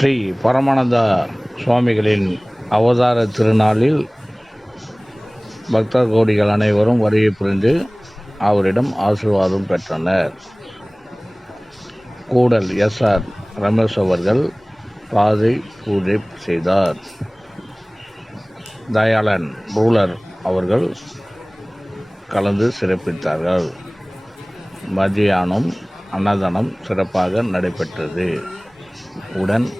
ஸ்ரீ பரமானந்த சுவாமிகளின் அவதார திருநாளில் பக்தர் கோடிகள் அனைவரும் வருகை புரிந்து அவரிடம் ஆசீர்வாதம் பெற்றனர். கூடல் எஸ் ஆர் ரமேஷ் அவர்கள் பாதை பூஜை செய்தார். தயாளன் ரூலர் அவர்கள் கலந்து சிறப்பித்தார்கள். மதியானம் அன்னதானம் சிறப்பாக நடைபெற்றது. உடன்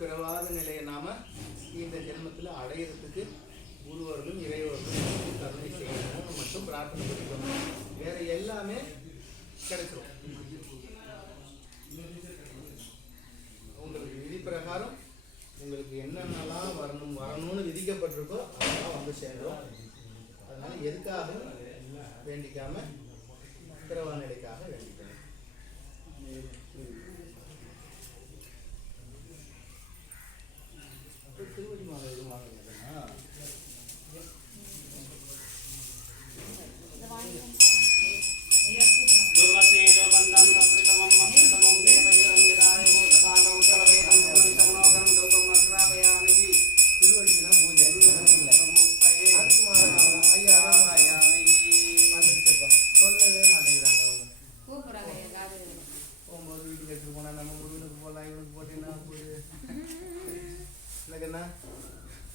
பிறவாத நிலையை நாம் இந்த ஜென்மத்தில் அடையிறதுக்கு குருவர்களும் இறைவர்களும் கருணை செய்யணும்னு மட்டும் பிரார்த்தனை பண்ணிக்கணும். வேற எல்லாமே கிடைச்சிரும். உங்களுக்கு விதி பிரகாரம் உங்களுக்கு என்னென்னலாம் வரணும் வரணும்னு விதிக்கப்பட்டிருக்கோ அதெல்லாம் வந்து சேரும். அதனால எதுக்காகவும் வேண்டிக்காம हाँ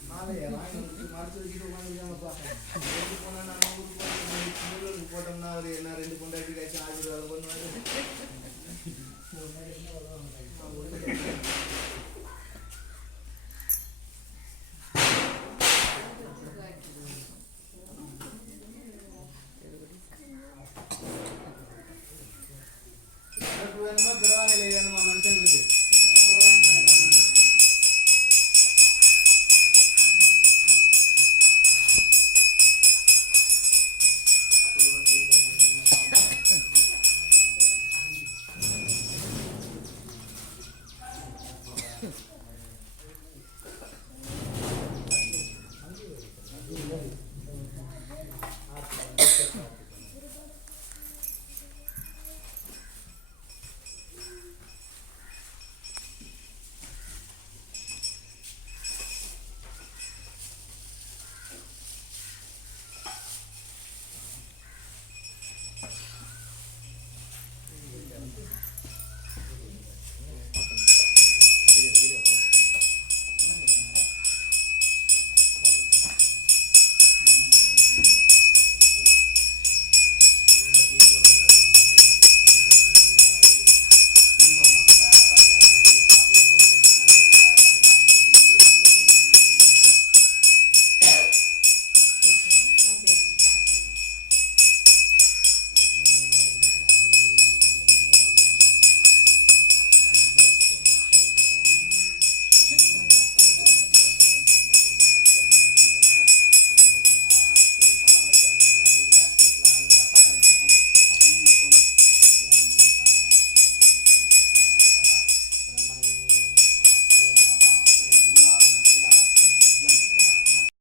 மாலையை வாங்கி மறைச்சு வச்சுட்டு உட்காந்துருக்காங்கப்பா எங்கே போனால் நம்ம ஊருக்கு போனோம் ஊருக்கு ரெண்டு